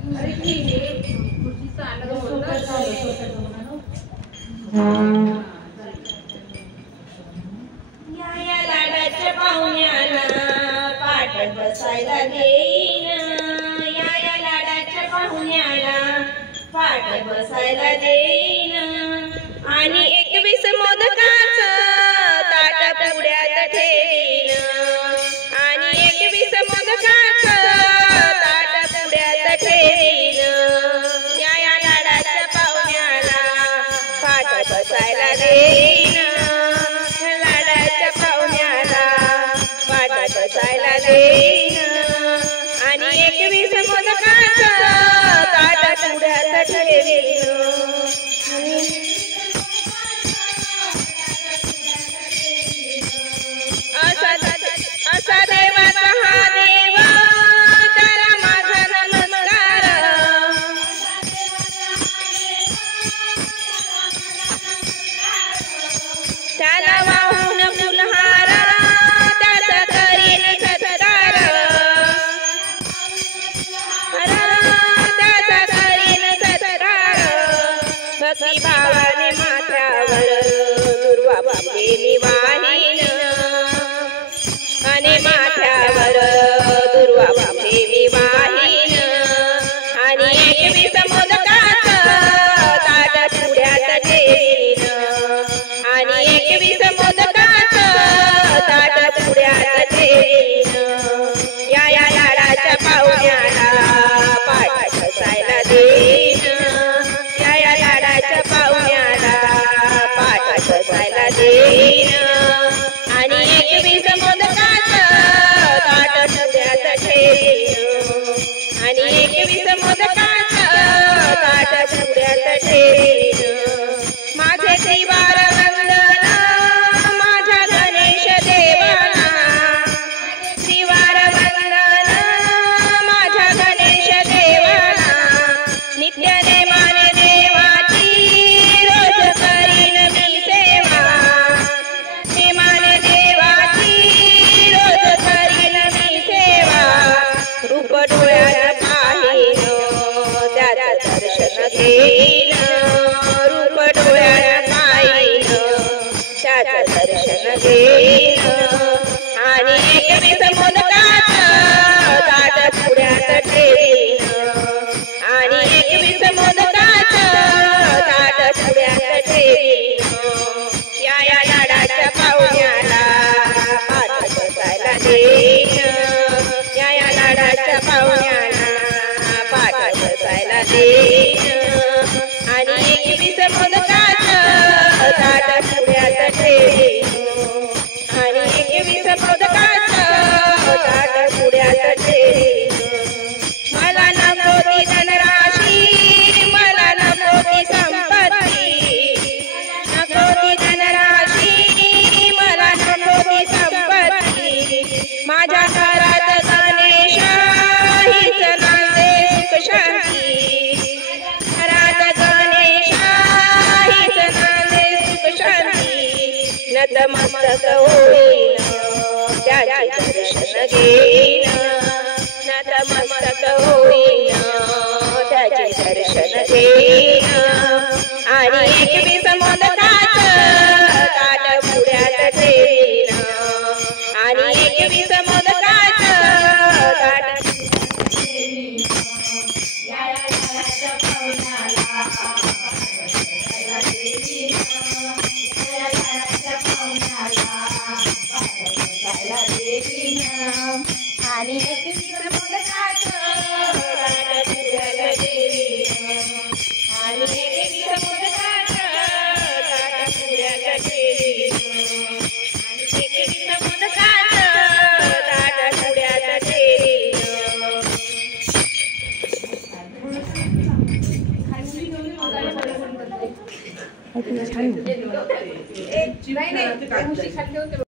अरे ठीक आहे खुर्चीचं आलं होतं या लाडाच्या पाहुण्याला पाठ बसायला देईन या लाडाच्या पाहुण्याला पाठ बसायला देईन आणि 21 मोदकाचं ताट पुढ्यात ठेवीन आणि 21 मोदकाचं ताट पुढ्यात ठेवीन या लाडाच्या पाहुण्याला पाठ बसायला देईन लाडाच्या पाहुण्याला पाठ बसायला देईन आणि 21 मोदकाचं ताट पुढ्यात ठेवीन असा देवाचा हा देव त्याला माझा नमस्कार त्याला वाहून फुलहार त्याचा करीन सत्कार त्याचा करीन सत्कार भक्ती भावाने माथ्यावर दुर्वा बाबेनी वाहीन आणि माथ्यावर दुर्वा बाबेनी वाहीन आणि 21 मोदकाचं ताट पुढ्यात ठेवीन आणि 21 मोदकाचं ताट पुढ्यात ठेवीन या लाडाच्या पाहुण्याला पाठ बसायला देईन या लाडाच्या पाहुण्याला पाठ बसायला देईन आणि 21 मोदकाचं ताट पुढ्यात ठेवीन आणि 21 मोदकाचं ताट पुढ्यात ठेवीन माझे त्रिवार वंदन माझ्या गणेश देवाला त्रिवार वंदन माझ्या गणेश देवाला नित्य नेमाने देवाची रोज करीन मी सेवा नेमाने देवाची रोज करीन मी सेवा रूप डोळ्यात पाहीन त्याचं दर्शन घेईन रूप डोळ्यात पाहीन त्याचं दर्शन घेईन आणि 21 मोदकाचं ताट पुढ्यात ठेवीन आणि 21 मोदकाचं ताट पुढ्यात ठेवीन या लाडाच्या पाहुण्याला पाठ बसायला देईन या लाडाच्या पाहुण्याला पाठ बसायला देईन आणि 21 मोदकाचं ताट पुढ्यात ठेवीन आणि 21 मोदकाचं ताट पुढ्यात ठेवीन मला नको ती धनराशी मला नको ती संपत्ती नको ती धनराशी मला नको ती संपत्ती माझ्या घरात गणेशा हीच नांदे सुख शांती घरात गणेशा हीच नांदे सुख शांती नतमस्तक होईन त्याचे दर्शन घेईन नतमस्तक होईन त्याचे दर्शन घेईन आणि 21 मोदकाचं ताट पुढ्यात ठेवीन आणि 21 मोदकाचं ताट या लाडाच्या पाहुण्याला आणि 21 मोदकाचं ताट पुढ्यात ठेवीन आणि 21 मोदकाचं ताट पुढ्यात ठेवीन आणि 21 मोदकाचं ताट पुढ्यात ठेवीन नाही